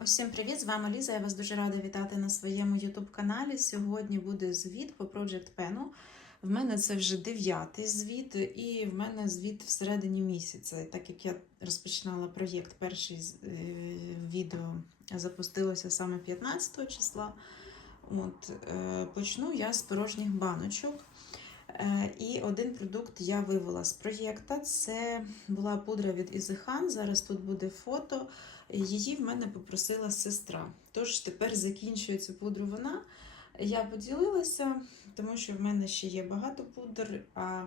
Усім привіт! З вами Ліза. Я вас дуже рада вітати на своєму YouTube каналі. Сьогодні буде звіт по Project Pen. В мене це вже дев'ятий звіт, і в мене звіт всередині місяця. Так як я розпочинала проєкт, перший е, відео запустилося саме 15 числа. От, е, почну я з порожніх баночок. Е, І один продукт я вивела з проєкта. Це була пудра від Ізихан. Зараз тут буде фото. Її в мене попросила сестра. Тож тепер закінчує цю пудру вона. Я поділилася, тому що в мене ще є багато пудр, а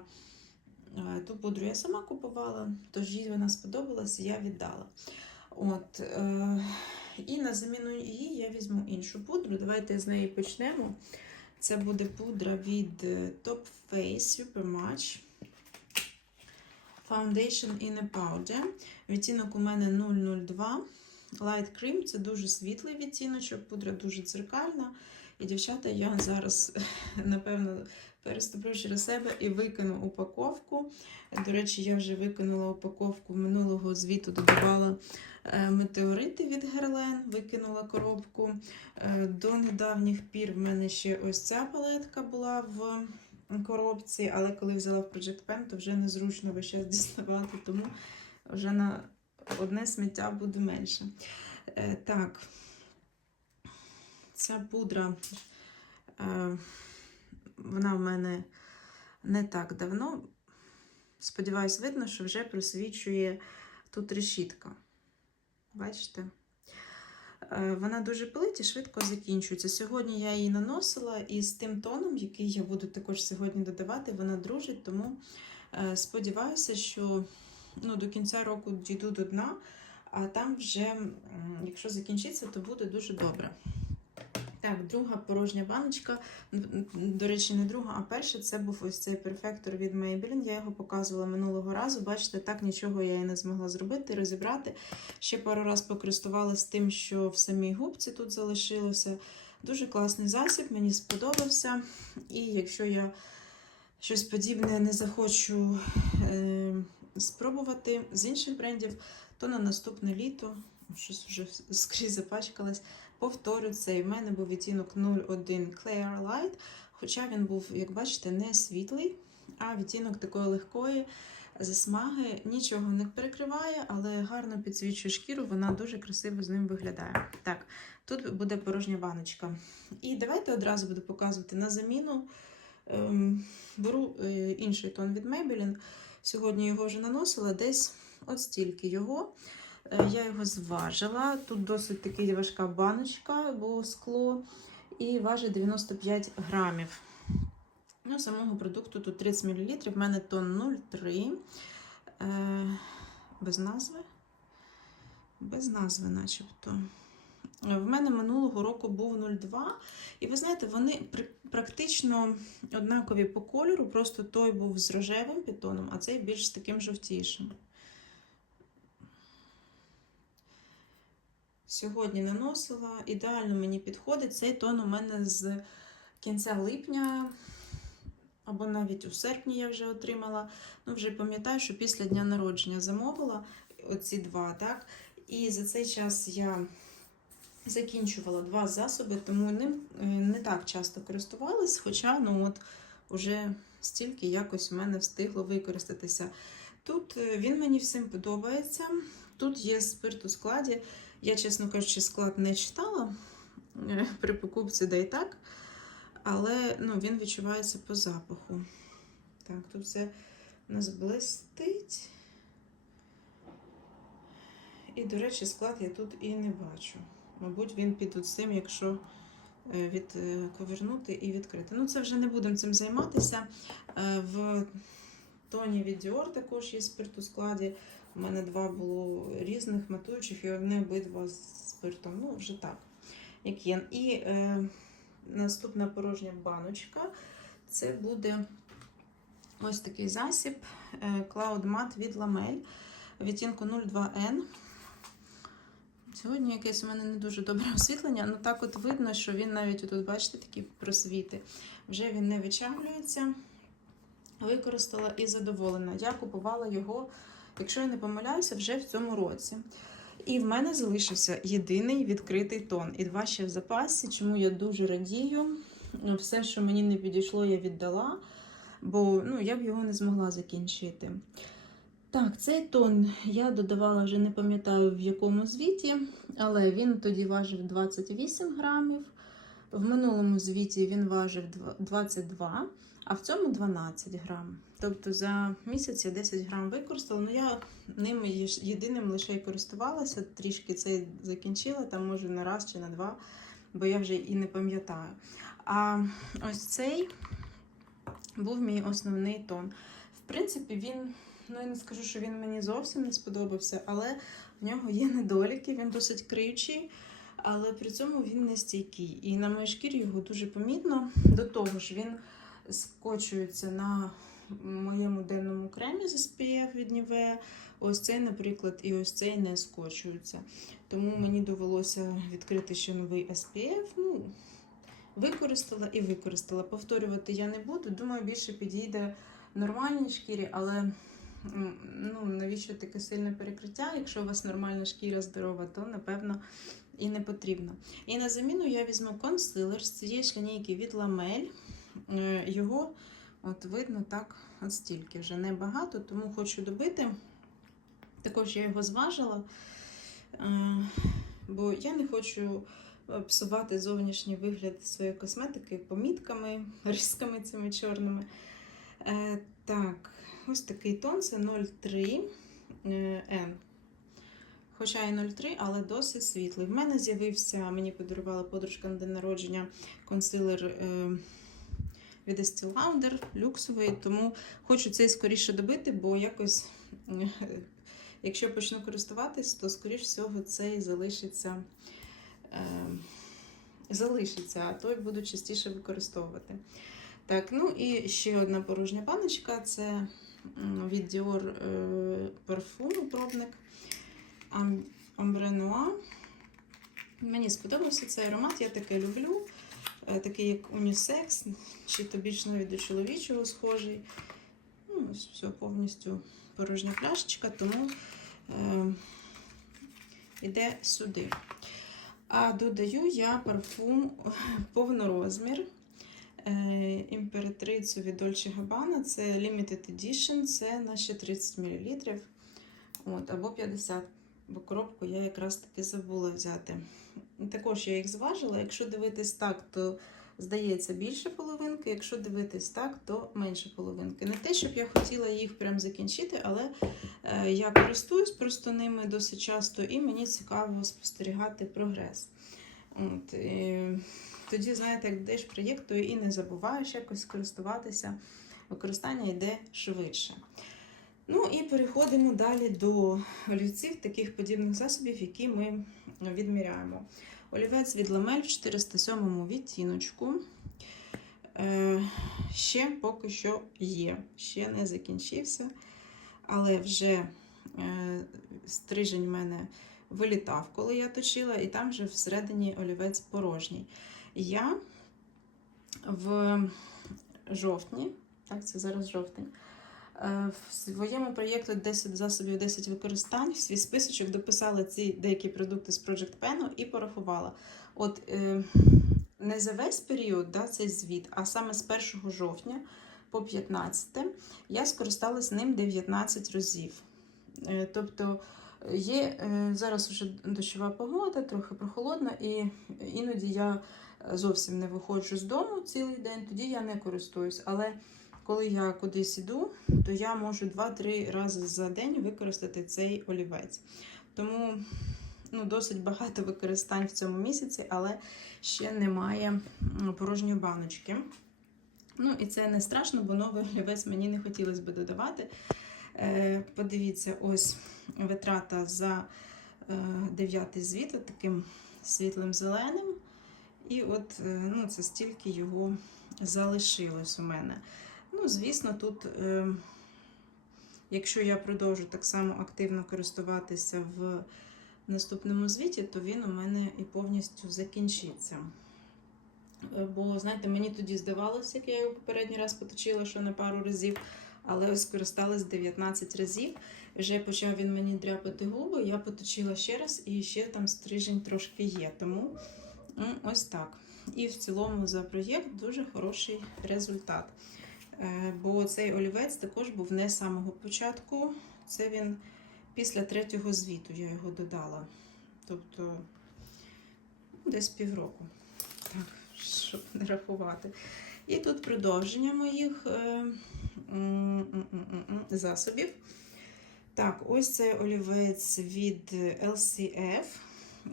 ту пудру я сама купувала, тож їй вона сподобалась, я віддала. От, е, і на заміну її я візьму іншу пудру. Давайте з неї почнемо. Це буде пудра від е, Top Face Super Match. Foundation in a Powder. Відтінок у мене 002. Light Cream це дуже світлий відтіночок, пудра дуже дзеркальна. І, дівчата, я зараз, напевно, переступлю через себе і викину упаковку. До речі, я вже викинула упаковку минулого звіту, додавала е, метеорити від Герлен, викинула коробку. Е, До недавніх пір в мене ще ось ця палетка була в коробці, але коли взяла в Project Pen, то вже незручно весь час діставати, тому вже на одне сміття буде менше. Е, так, ця пудра, е, вона в мене не так давно. Сподіваюсь, видно, що вже просвічує тут решітка. Бачите? Е, Вона дуже пилить і швидко закінчується. Сьогодні я її наносила і з тим тоном, який я буду також сьогодні додавати, вона дружить, тому е, сподіваюся, що ну, до кінця року дійду до дна, а там вже, якщо закінчиться, то буде дуже добре. Так, друга порожня баночка. До речі, не друга, а перша це був ось цей перфектор від Maybelline. Я його показувала минулого разу. Бачите, так нічого я і не змогла зробити, розібрати. Ще пару разів покористувалася тим, що в самій губці тут залишилося. Дуже класний засіб, мені сподобався. І якщо я щось подібне не захочу е, спробувати з інших брендів, то на наступне літо щось вже скрізь запачкалось. Повторю цей. В мене був відтінок 01 Clear Light, хоча він був, як бачите, не світлий, а відтінок такої легкої засмаги. Нічого не перекриває, але гарно підсвічує шкіру, вона дуже красиво з ним виглядає. Так, тут буде порожня баночка. І давайте одразу буду показувати на заміну. Ем, беру е, інший тон від Maybelline. Сьогодні його вже наносила десь от стільки його. Е, Я його зважила. Тут досить таки важка баночка, бо скло, і важить 95 грамів. Ну, самого продукту тут 30 мл. В мене тон 0,3. Е, без назви. Без назви, начебто. В мене минулого року був 0,2. І ви знаєте, вони практично однакові по кольору, просто той був з рожевим підтоном, а цей більш з таким жовтішим. Сьогодні наносила, ідеально мені підходить. Цей тон у мене з кінця липня, або навіть у серпні я вже отримала. Ну, вже пам'ятаю, що після дня народження замовила оці два, так? І за цей час я закінчувала два засоби, тому ним е, не так часто користувалась, хоча ну от уже стільки якось у мене встигло використатися. Тут е, він мені всім подобається. Тут є спирт у складі. Я, чесно кажучи, склад не читала е, при покупці, да і так. Але ну, він відчувається по запаху. Так, тут все у нас блистить. І, до речі, склад я тут і не бачу. Мабуть, він під оцим, якщо е, відковернути і відкрити. Ну, це вже не будемо цим займатися. Е, В тоні від Dior також є спирт у складі. У мене два було різних матуючих, і вони обидва з спиртом. Ну, вже так, як є. І е, наступна порожня баночка це буде ось такий засіб е, Cloud Matte від Lamel відтінку 02N. Сьогодні якесь у мене не дуже добре освітлення, ну так от видно, що він навіть тут, бачите, такі просвіти. Вже він не вичавлюється. Використала і задоволена. Я купувала його, якщо я не помиляюся, вже в цьому році. І в мене залишився єдиний відкритий тон. І два ще в запасі, чому я дуже радію. Все, що мені не підійшло, я віддала, бо ну, я б його не змогла закінчити. Так, цей тон я додавала вже не пам'ятаю в якому звіті, але він тоді важив 28 грамів. В минулому звіті він важив 22, а в цьому 12 грам. Тобто за місяць я 10 грам використала. Ну я ним єдиним лише й користувалася, трішки цей закінчила, там може на раз чи на два, бо я вже і не пам'ятаю. А ось цей був мій основний тон. В принципі, він, ну я не скажу, що він мені зовсім не сподобався, але в нього є недоліки, він досить криючий, але при цьому він не стійкий. І на моїй шкірі його дуже помітно. До того ж, він скочується на моєму денному кремі з SPF від Nivea. Ось цей, наприклад, і ось цей не скочуються. Тому мені довелося відкрити ще новий SPF. Ну, використала і використала. Повторювати я не буду. Думаю, більше підійде нормальній шкірі, але ну, навіщо таке сильне перекриття? Якщо у вас нормальна шкіра здорова, то напевно і не потрібно. І на заміну я візьму консилер з цієї ж від Ламель. Його от видно так, от стільки вже небагато, тому хочу добити. Також я його зважила, е, бо я не хочу псувати зовнішній вигляд своєї косметики помітками, різками цими чорними. Е, Так, ось такий тон це 03 е, N. Хоча і 03, але досить світлий. В мене з'явився, мені подарувала подружка на день народження консилер е, від Estee люксовий, тому хочу цей скоріше добити, бо якось, е, якщо почну користуватись, то скоріш всього цей залишиться. Е, залишиться, а той буду частіше використовувати. Так, ну і ще одна порожня баночка це від Dior парфум пробник Ombre Noir. Мені сподобався цей аромат, я таке люблю. Е, Такий як унісекс, чи то більш навіть до чоловічого схожий. Ну, ось все повністю порожня пляшечка, тому е, йде сюди. А додаю я парфум повнорозмір е, імператрицю від Dolce Gabbana. Це Limited Edition, це на ще 30 мл. От, або 50 бо коробку я якраз таки забула взяти. Також я їх зважила. Якщо дивитись так, то здається більше половинки. Якщо дивитись так, то менше половинки. Не те, щоб я хотіла їх прям закінчити, але е, я користуюсь просто ними досить часто, і мені цікаво спостерігати прогрес. От, і тоді, знаєте, як даєш проєкт, то і не забуваєш якось користуватися. Використання йде швидше. Ну і переходимо далі до олівців, таких подібних засобів, які ми відміряємо. Олівець від ламель в 407 відтіночку. Е, ще поки що є, ще не закінчився, але вже е, стрижень в мене вилітав, коли я точила, і там вже всередині олівець порожній. Я в жовтні, так, це зараз жовтень. Е, В своєму проєкту 10 засобів, 10 використань в свій списочок дописала ці деякі продукти з Project Pen і порахувала. От е, не за весь період, да, цей звіт, а саме з 1 жовтня по 15 я скористалась ним 19 разів. Е, Тобто є зараз вже дощова погода, трохи прохолодно, і іноді я зовсім не виходжу з дому цілий день, тоді я не користуюсь. Але коли я кудись іду, то я можу 2-3 рази за день використати цей олівець. Тому ну, досить багато використань в цьому місяці, але ще немає порожньої баночки. Ну, і це не страшно, бо новий олівець мені не хотілося б додавати. Е, подивіться, ось витрата за е, дев'ятий звіт, от таким світлим зеленим. І от е, ну, це стільки його залишилось у мене. Ну, звісно, тут, е, якщо я продовжу так само активно користуватися в наступному звіті, то він у мене і повністю закінчиться. Е, Бо, знаєте, мені тоді здавалося, як я його попередній раз поточила, що на пару разів, але скористалась 19 разів. вже почав він мені дряпати губи, я поточила ще раз, і ще там стрижень трошки є. Тому ось так. І в цілому за проєкт дуже хороший результат. Е, Бо цей олівець також був не з самого початку. Це він після третього звіту я його додала. Тобто десь півроку. Так, щоб не рахувати. І тут продовження моїх е, засобів. Так, ось цей олівець від LCF.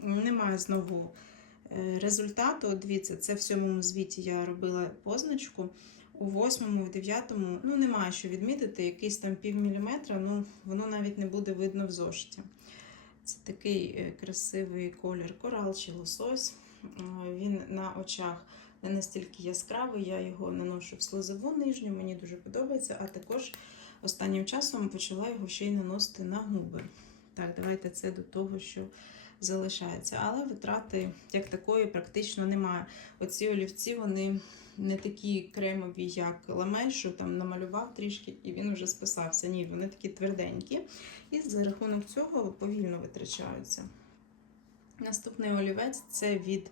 Немає знову е, результату. Дивіться, це в сьомому звіті я робила позначку. У восьмому, в дев'ятому, ну немає що відмітити, якийсь там пів міліметра, ну воно навіть не буде видно в зошиті. Це такий е, красивий колір корал чи лосось. Він на очах не настільки яскравий, я його наношу в слезову нижню, мені дуже подобається, а також останнім часом почала його ще й наносити на губи. Так, давайте це до того, що залишається. Але витрати як такої практично немає. Оці олівці, вони не такі кремові, як ламель, що там намалював трішки і він вже списався. Ні, вони такі тверденькі. І за рахунок цього повільно витрачаються. Наступний олівець це від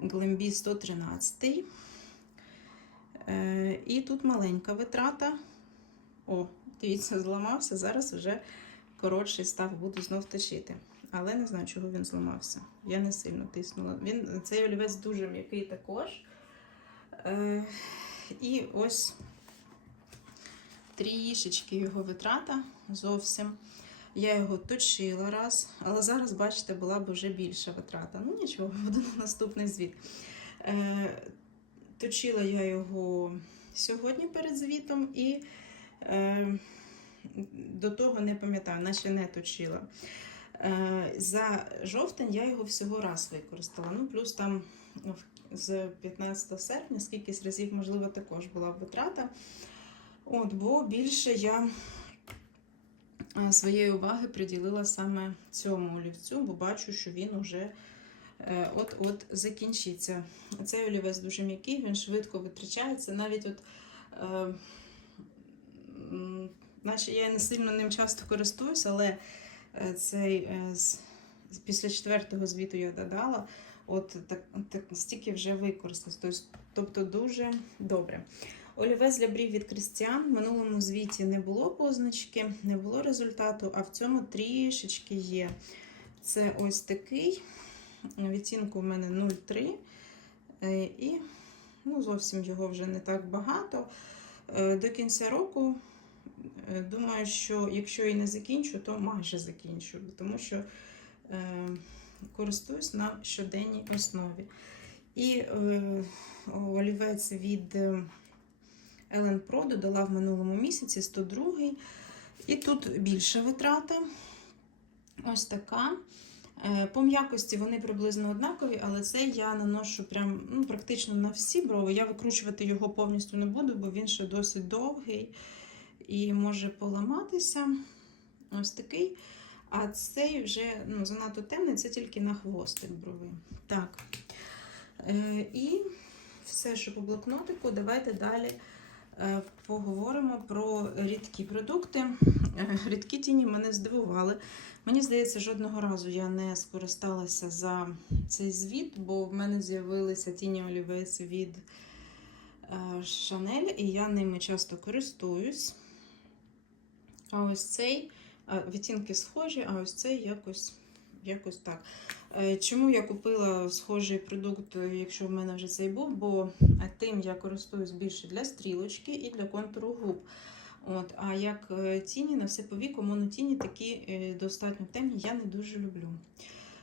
Glambi 113. Е, і тут маленька витрата. О, дивіться, зламався. Зараз вже коротший став, буду знов точити. Але не знаю, чого він зламався. Я не сильно тиснула. Він, цей олівець дуже м'який також. Е, і ось трішечки його витрата зовсім. Я його точила раз, але зараз, бачите, була б вже більша витрата. Ну нічого, буде на наступний звіт. Е, точила я його сьогодні перед звітом і е, до того не пам'ятаю, наче не точила. Е, за жовтень я його всього раз використала. Ну, плюс там з 15 серпня скількись разів, можливо, також була витрата. От, бо більше я е, своєї уваги приділила саме цьому олівцю, бо бачу, що він уже е, от-от закінчиться. Цей олівець дуже м'який, він швидко витрачається. Навіть от, наче я не сильно ним часто користуюсь, але цей е, з, з- після четвертого звіту я додала. От так, так стільки вже використалось. Тобто, тобто дуже добре. Олівець для брів від Крістіан. В минулому звіті не було позначки, не було результату, а в цьому трішечки є. Це ось такий. Відтінку в мене 0,3. Е, І ну, зовсім його вже не так багато. Е, До кінця року е, думаю, що якщо і не закінчу, то майже закінчу, тому що е, користуюсь на щоденній основі. І е, олівець від е, Ellen Pro додала в минулому місяці 102 І тут більша витрата. Ось така. Е, По м'якості вони приблизно однакові, але цей я наношу прям, ну, практично на всі брови. Я викручувати його повністю не буду, бо він ще досить довгий і може поламатися. Ось такий. А цей вже ну, занадто темний, це тільки на хвостик брови. Так. Е, і все, що по блокнотику, давайте далі е, поговоримо про рідкі продукти. Е, Рідкі тіні мене здивували. Мені здається, жодного разу я не скористалася за цей звіт, бо в мене з'явилися тіні олівець від Шанель, і я ними часто користуюсь. А ось цей відтінки схожі, а ось цей якось, якось так. Е, Чому я купила схожий продукт, е, якщо в мене вже цей був, бо е, тим я користуюсь більше для стрілочки і для контуру губ. От, а як тіні на все по віку, монотіні такі достатньо темні, я не дуже люблю.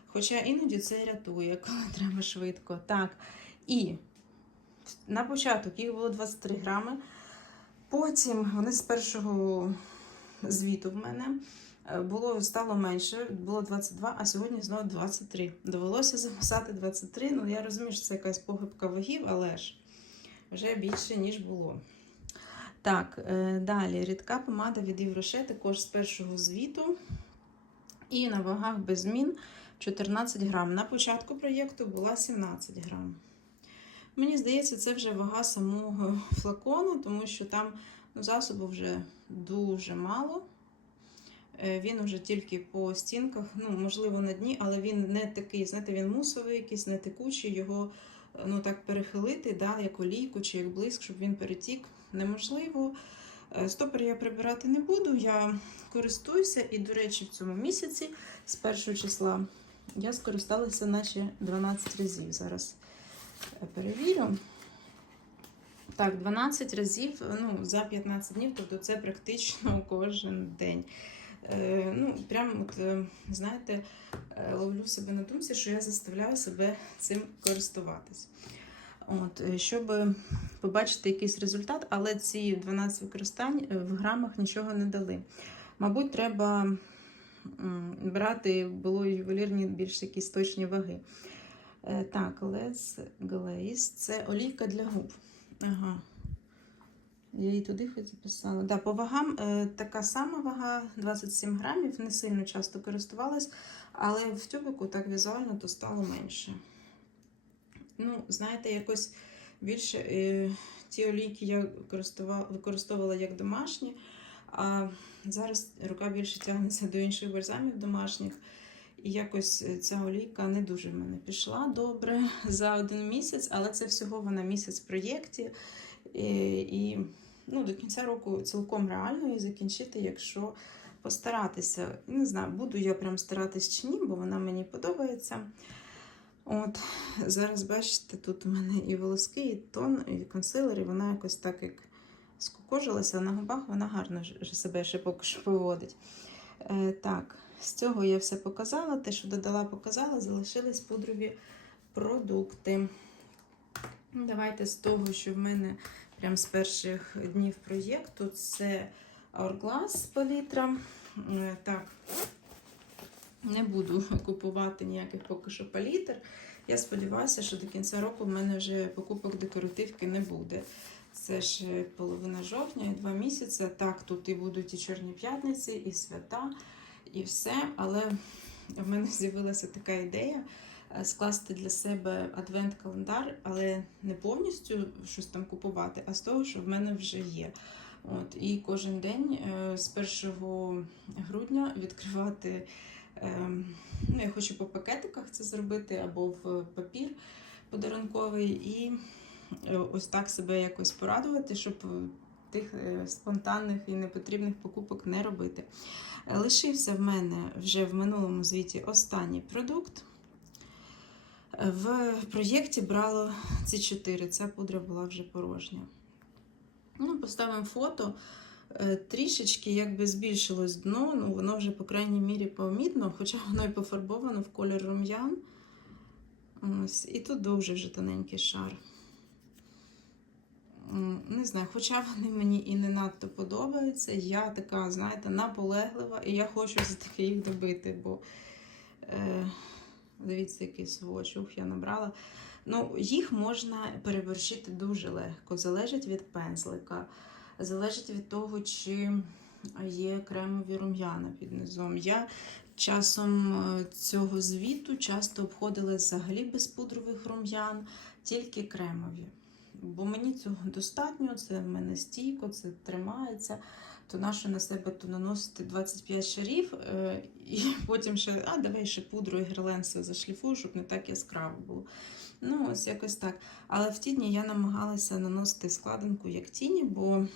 Хоча іноді це рятує, коли треба швидко. Так. І на початок їх було 23 грами. Потім вони з першого звіту в мене е, було стало менше, було 22, а сьогодні знову 23. Довелося записати 23. Ну, я розумію, що це якась похибка вагів, але ж вже більше, ніж було. Так, е, далі рідка помада від Євроше, також з першого звіту. І на вагах без змін 14 грам. На початку проєкту була 17 грам. Мені здається, це вже вага самого флакону, тому що там засобу вже дуже мало. Е, Він уже тільки по стінках, ну, можливо, на дні, але він не такий, знаєте, він мусовий, якийсь не текучий, його е, ну, так перехилити, да, як олійку чи як блиск, щоб він перетік, неможливо. Е, Стопор я прибирати не буду, я користуюся, і, до речі, в цьому місяці з першого числа я скористалася наче 12 разів. Зараз перевірю. Так, 12 разів ну, за 15 днів, тобто це практично кожен день. Е, ну, прям, от, е, знаєте, е, ловлю себе на думці, що я заставляю себе цим користуватись. От, е, щоб побачити якийсь результат, але ці 12 використань в грамах нічого не дали. Мабуть, треба брати було ювелірні більш якісь точні ваги. Так, Let's Glaze це олійка для губ. Ага. Я її туди хоч записала. Да, по вагам е, така сама вага 27 грамів, не сильно часто користувалась, але в тюбику так візуально то стало менше. Ну, знаєте, якось більше е, ті олійки я використовувала як домашні, а зараз рука більше тягнеться до інших бальзамів домашніх. І якось е, ця олійка не дуже в мене пішла добре за один місяць, але це всього вона місяць в проєкті. І, і ну, до кінця року цілком реально її закінчити, якщо постаратися. Не знаю, буду я прям старатись чи ні, бо вона мені подобається. От, зараз бачите, тут у мене і волоски, і тон, і консилер, і вона якось так як скукожилася, на губах вона гарно себе ще поки що поводить. Е, так, з цього я все показала. Те, що додала, показала, залишились пудрові продукти. Ну, Давайте з того, що в мене прям з перших днів проєкту, це Hourglass палітра. Е, Так, не буду купувати ніяких поки що палітр. Я сподіваюся, що до кінця року в мене вже покупок декоративки не буде. Це ж половина жовтня і два місяці. Так, тут і будуть і Чорні п'ятниці, і свята, і все. Але в мене з'явилася така ідея е, скласти для себе адвент-календар, але не повністю щось там купувати, а з того, що в мене вже є. От, і кожен день е, з 1 грудня відкривати. ем, Ну, я хочу по пакетиках це зробити або в папір подарунковий, і е, ось так себе якось порадувати, щоб тих е, спонтанних і непотрібних покупок не робити. Е, Лишився в мене вже в минулому звіті останній продукт. В проєкті брало ці 4, ця пудра була вже порожня. Ну, поставимо фото. Е, Трішечки якби збільшилось дно, ну воно вже, по крайній мірі, помітно, хоча воно і пофарбовано в колір рум'ян. Ось, і тут дуже вже тоненький шар. Не знаю, хоча вони мені і не надто подобаються, я така, знаєте, наполеглива, і я хочу все-таки їх добити, бо е, дивіться, який сволоч, ух, я набрала. Ну, їх можна переборщити дуже легко, залежить від пензлика, залежить від того, чи є кремові рум'яна під низом. Я часом е, цього звіту часто обходила взагалі без пудрових рум'ян, тільки кремові. Бо мені цього достатньо, це в мене стійко, це тримається. То нащо на себе то наносити 25 шарів, е, і потім ще, а давай ще пудру і герленси зашліфую, щоб не так яскраво було. Ну, ось якось так. Але в ті дні я намагалася наносити складинку як тіні, бо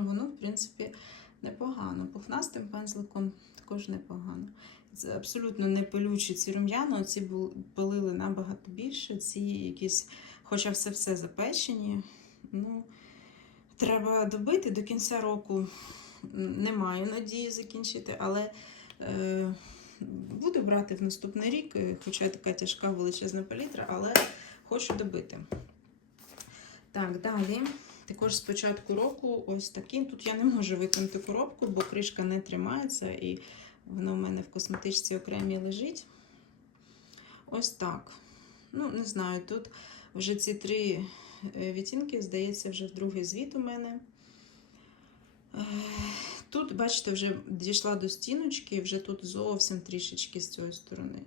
воно, в принципі, непогано. Пухнастим пензликом також непогано. Це абсолютно не пилючі ці рум'яна, ці пилили набагато більше, ці якісь, хоча все все запечені. Ну, треба добити до кінця року. Не маю надії закінчити, але е, буду брати в наступний рік, е, хоча така тяжка величезна палітра, але хочу добити. Так, далі. Також з початку року ось такі. Тут я не можу викинути коробку, бо кришка не тримається, і воно в мене в косметичці окремій лежить. Ось так. Ну, не знаю, тут вже ці три е, відтінки, здається, вже другий звіт у мене. Е, Тут, бачите, вже дійшла до стіночки, вже тут зовсім трішечки з цієї сторони.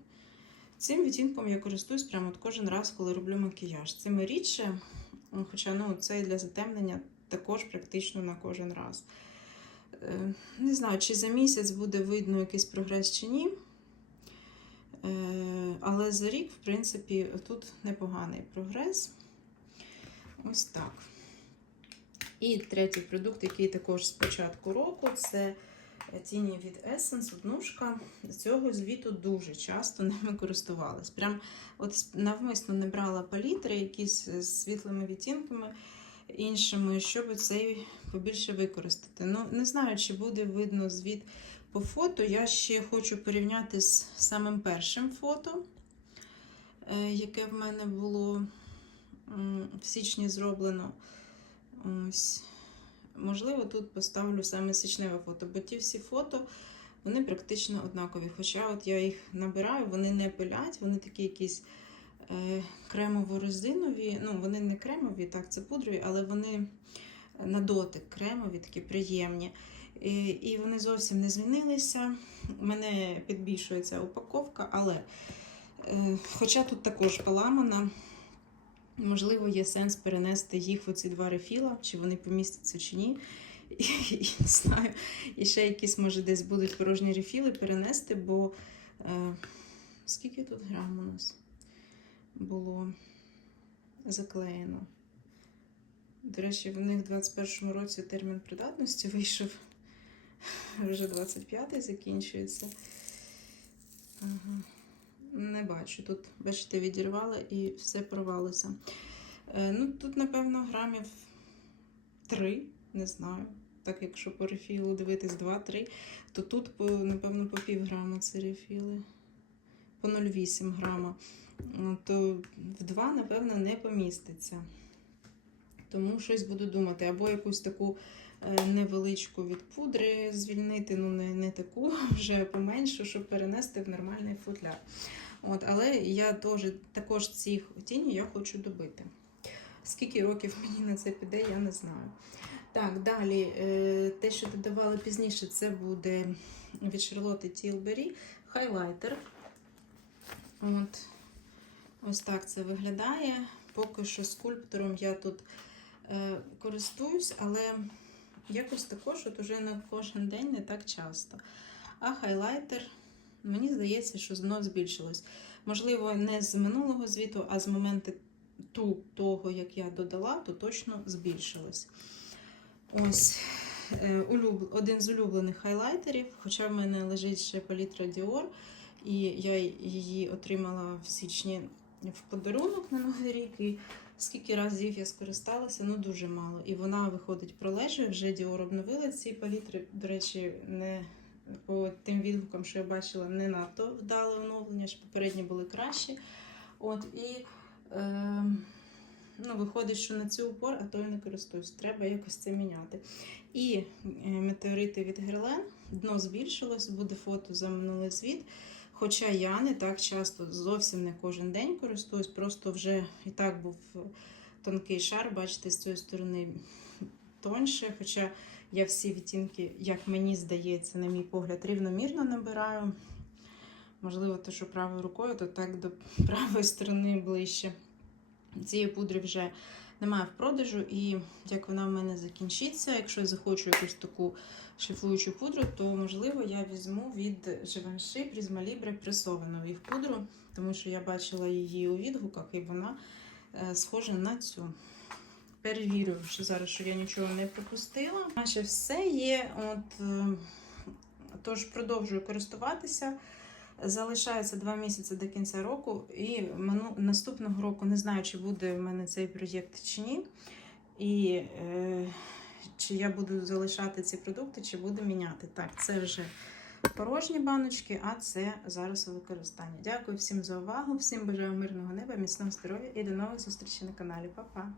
Цим відтінком я користуюсь прямо от кожен раз, коли роблю макіяж. І рідше, хоча ну, це і для затемнення також практично на кожен раз. Е, Не знаю, чи за місяць буде видно якийсь прогрес чи ні. Е, Але за рік, в принципі, тут непоганий прогрес. Ось так. І третій продукт, який також з початку року, це тіні від Essence, однушка. Цього звіту дуже часто ними користувалась. Прям от навмисно не брала палітри, якісь з світлими відтінками іншими, щоб цей побільше використати. Ну, не знаю, чи буде видно звіт по фото. Я ще хочу порівняти з самим першим фото, е, яке в мене було в січні зроблено. Ось. Можливо, тут поставлю саме січневе фото, бо ті всі фото вони практично однакові. Хоча от я їх набираю, вони не пилять, вони такі якісь е, кремово-резинові. Ну, вони не кремові, так, це пудрові, але вони на дотик кремові, такі приємні. І, вони зовсім не змінилися. У мене підбільшується упаковка, але е, хоча тут також поламана, можливо, є сенс перенести їх в оці два рефіла, чи вони помістяться чи ні. І, і не знаю. І ще якісь, може, десь будуть порожні рефіли перенести, бо е, скільки тут грам у нас було заклеєно? До речі, в них в 21-му році термін придатності вийшов. Вже 25-й закінчується. Не бачу. Тут, бачите, відірвала і все порвалося. Е, ну, тут, напевно, грамів 3, не знаю. Так, якщо по рефілу дивитись 2-3, то тут, напевно, по пів грама це рефіли. По 0,8 грама. Ну, То в 2, напевно, не поміститься. Тому щось буду думати. Або якусь таку невеличку від пудри звільнити, ну не, не таку, вже поменшу, щоб перенести в нормальний футляр. От, але я теж, також ці тіні я хочу добити. Скільки років мені на це піде, я не знаю. Так, далі, е, те, що додавала пізніше, це буде від Шарлотти Тілбері хайлайтер. От, ось так це виглядає. Поки що скульптором я тут е, користуюсь, але якось також от уже на кожен день не так часто. А хайлайтер, мені здається, що знов збільшилось. Можливо, не з минулого звіту, а з моменту ту, того, як я додала, то точно збільшилось. Ось е, один з улюблених хайлайтерів, хоча в мене лежить ще палітра Dior, і я її отримала в січні в подарунок на Новий рік. І скільки разів я скористалася, ну дуже мало. І вона виходить пролежує, вже Dior обновила ці палітри. До речі, не по тим відгукам, що я бачила, не надто вдале оновлення, ж попередні були кращі. От, і е, ну, виходить, що на цю упор, а то я не користуюсь. Треба якось це міняти. І е, метеорити від Герлен. Дно збільшилось, буде фото за минулий звіт. Хоча я не так часто, зовсім не кожен день користуюсь, просто вже і так був тонкий шар, бачите, з цієї сторони тоньше. Хоча я всі відтінки, як мені здається, на мій погляд, рівномірно набираю. Можливо, те, що правою рукою, то так до правої сторони ближче. Цієї пудри вже немає в продажу, і як вона в мене закінчиться, якщо я захочу якусь таку шліфуючу пудру, то можливо я візьму від Givenchy Prisma Libre пресовану їх пудру, тому що я бачила її у відгуках, і вона е, схожа на цю. Перевірю, що зараз що я нічого не пропустила. Наче все є. От, е, тож продовжую користуватися. Залишається два місяці до кінця року, і наступного року не знаю, чи буде в мене цей проєкт чи ні. І е, чи я буду залишати ці продукти, чи буду міняти. Так, це вже порожні баночки, а це зараз у використанні. Дякую всім за увагу, всім бажаю мирного неба, міцного здоров'я і до нових зустрічей на каналі. Па-па!